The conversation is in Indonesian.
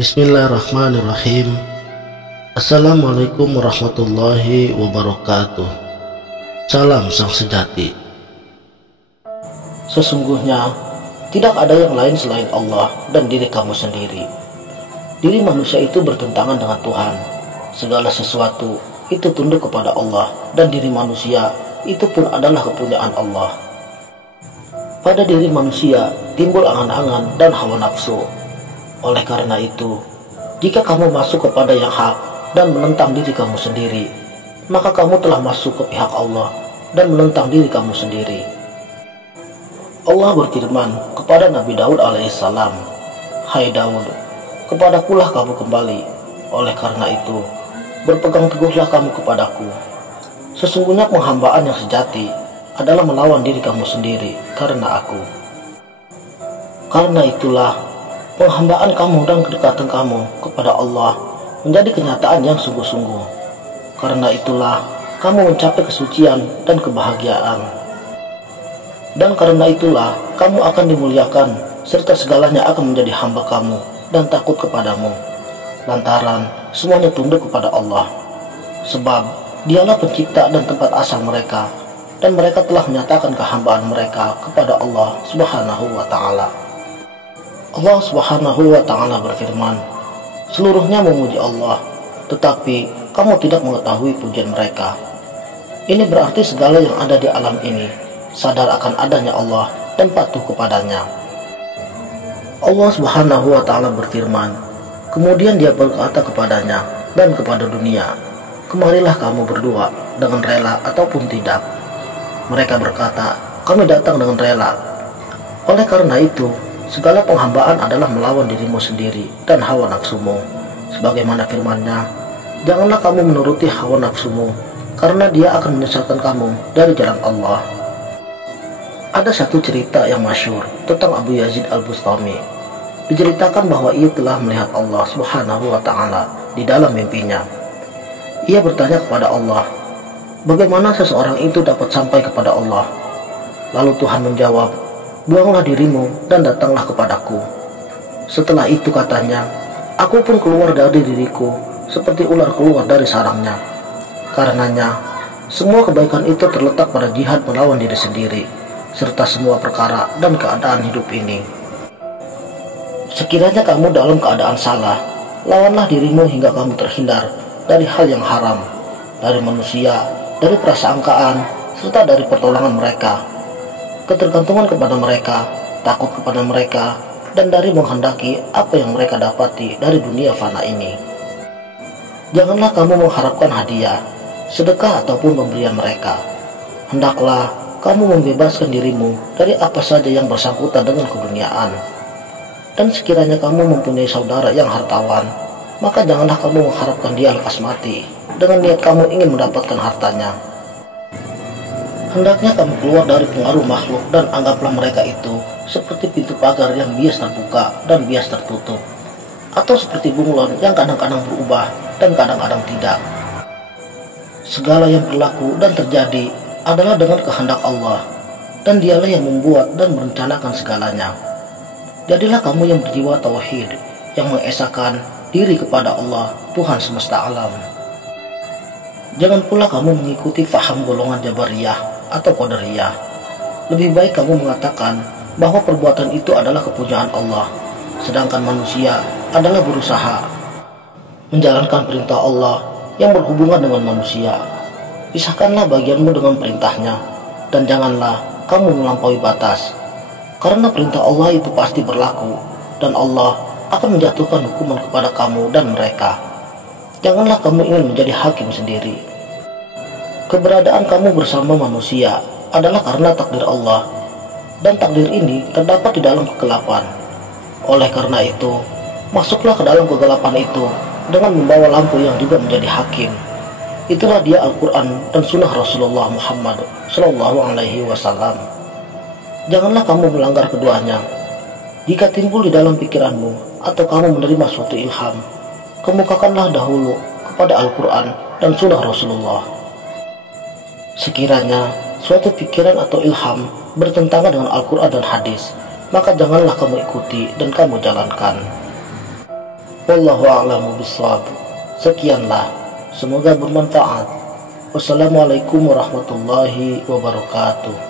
Bismillahirrahmanirrahim. Assalamualaikum warahmatullahi wabarakatuh. Salam sang sejati. Sesungguhnya tidak ada yang lain selain Allah dan diri kamu sendiri. Diri manusia itu bertentangan dengan Tuhan. Segala sesuatu itu tunduk kepada Allah, dan diri manusia itu pun adalah kepunyaan Allah. Pada diri manusia timbul angan-angan dan hawa nafsu. Oleh karena itu, jika kamu masuk kepada yang hak dan menentang diri kamu sendiri, maka kamu telah masuk ke pihak Allah dan menentang diri kamu sendiri. Allah berfirman kepada Nabi Daud alaihissalam, "Hai Daud, kepadakulah kamu kembali. Oleh karena itu, berpegang teguhlah kamu kepadaku. Sesungguhnya penghambaan yang sejati adalah melawan diri kamu sendiri karena aku. Karena itulah, penghambaan kamu dan kedekatan kamu kepada Allah menjadi kenyataan yang sungguh-sungguh. Karena itulah kamu mencapai kesucian dan kebahagiaan. Dan karena itulah kamu akan dimuliakan, serta segalanya akan menjadi hamba kamu dan takut kepadamu. Lantaran semuanya tunduk kepada Allah. Sebab Dialah pencipta dan tempat asal mereka, dan mereka telah menyatakan kehambaan mereka kepada Allah Subhanahu wa Ta'ala." Allah Subhanahu wa Ta'ala berfirman, "Seluruhnya memuji Allah, tetapi kamu tidak mengetahui pujian mereka." Ini berarti segala yang ada di alam ini sadar akan adanya Allah dan patuh kepadanya. Allah Subhanahu wa Ta'ala berfirman, kemudian Dia berkata kepadanya dan kepada dunia, "Kemarilah kamu berdua dengan rela ataupun tidak." Mereka berkata, "Kami datang dengan rela." Oleh karena itu, segala penghambaan adalah melawan dirimu sendiri dan hawa nafsumu. Sebagaimana firman-Nya, "Janganlah kamu menuruti hawa nafsumu, karena dia akan menyesatkan kamu dari jalan Allah." Ada satu cerita yang masyhur tentang Abu Yazid Al-Bustami. Diceritakan bahwa ia telah melihat Allah Subhanahu wa Ta'ala di dalam mimpinya. Ia bertanya kepada Allah, bagaimana seseorang itu dapat sampai kepada Allah? Lalu Tuhan menjawab, "Buanglah dirimu dan datanglah kepadaku." Setelah itu katanya, "Aku pun keluar dari diriku seperti ular keluar dari sarangnya." Karenanya, semua kebaikan itu terletak pada jihad melawan diri sendiri, serta semua perkara dan keadaan hidup ini. Sekiranya kamu dalam keadaan salah, lawanlah dirimu hingga kamu terhindar dari hal yang haram, dari manusia, dari prasangkaan, serta dari pertolongan mereka, ketergantungan kepada mereka, takut kepada mereka, dan dari menghendaki apa yang mereka dapati dari dunia fana ini. Janganlah kamu mengharapkan hadiah, sedekah ataupun pemberian mereka. Hendaklah kamu membebaskan dirimu dari apa saja yang bersangkutan dengan keduniaan. Dan sekiranya kamu mempunyai saudara yang hartawan, maka janganlah kamu mengharapkan dia lekas mati dengan niat kamu ingin mendapatkan hartanya. Hendaknya kamu keluar dari pengaruh makhluk dan anggaplah mereka itu seperti pintu pagar yang bias terbuka dan bias tertutup, atau seperti bunglon yang kadang-kadang berubah dan kadang-kadang tidak. Segala yang berlaku dan terjadi adalah dengan kehendak Allah, dan Dialah yang membuat dan merencanakan segalanya. Jadilah kamu yang berjiwa tauhid, yang mengesahkan diri kepada Allah, Tuhan semesta alam. Jangan pula kamu mengikuti faham golongan Jabariyah atau Qadariyah. Lebih baik kamu mengatakan bahwa perbuatan itu adalah kepunyaan Allah, sedangkan manusia adalah berusaha menjalankan perintah Allah yang berhubungan dengan manusia. Pisahkanlah bagianmu dengan perintahnya, dan janganlah kamu melampaui batas, karena perintah Allah itu pasti berlaku, dan Allah akan menjatuhkan hukuman kepada kamu dan mereka. Janganlah kamu ingin menjadi hakim sendiri. Keberadaan kamu bersama manusia adalah karena takdir Allah, dan takdir ini terdapat di dalam kegelapan. Oleh karena itu, masuklah ke dalam kegelapan itu dengan membawa lampu yang juga menjadi hakim. Itulah dia Al-Quran dan Sunnah Rasulullah Muhammad SAW. Janganlah kamu melanggar keduanya. Jika timbul di dalam pikiranmu atau kamu menerima suatu ilham, kemukakanlah dahulu kepada Al-Quran dan Sunnah Rasulullah. Sekiranya suatu pikiran atau ilham bertentangan dengan Al-Quran dan hadis, maka janganlah kamu ikuti dan kamu jalankan. Wallahu a'lamu bishawab. Sekianlah, semoga bermanfaat. Wassalamualaikum warahmatullahi wabarakatuh.